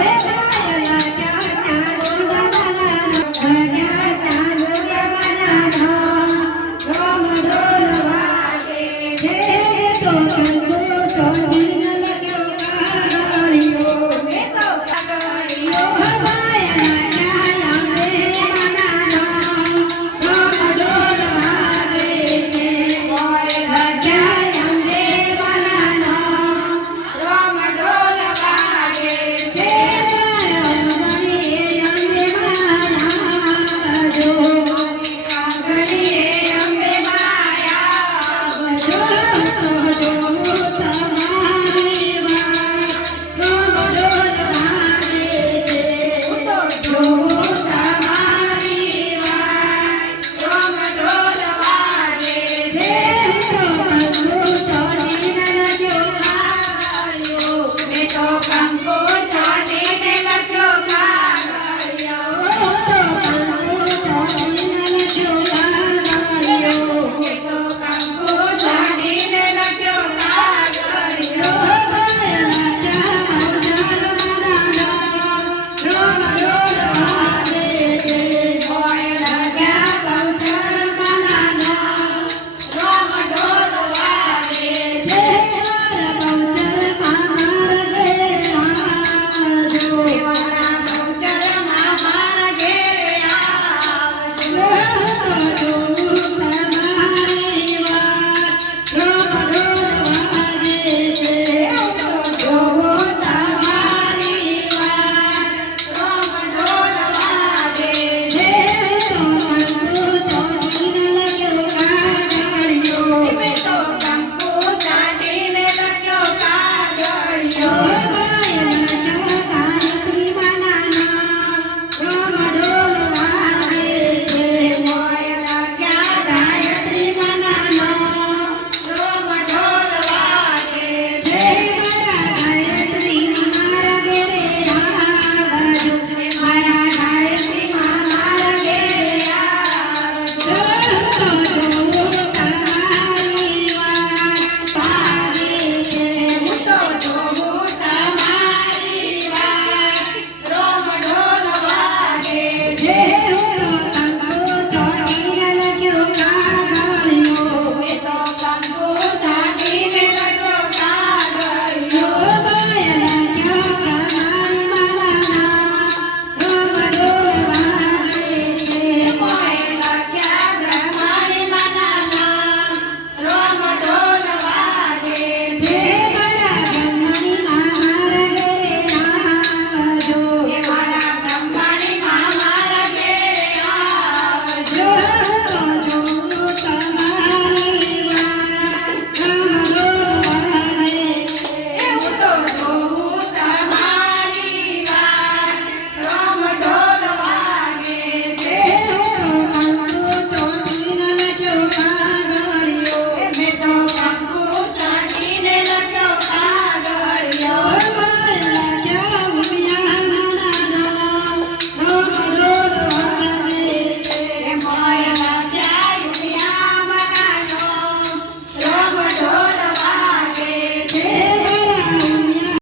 ভেবে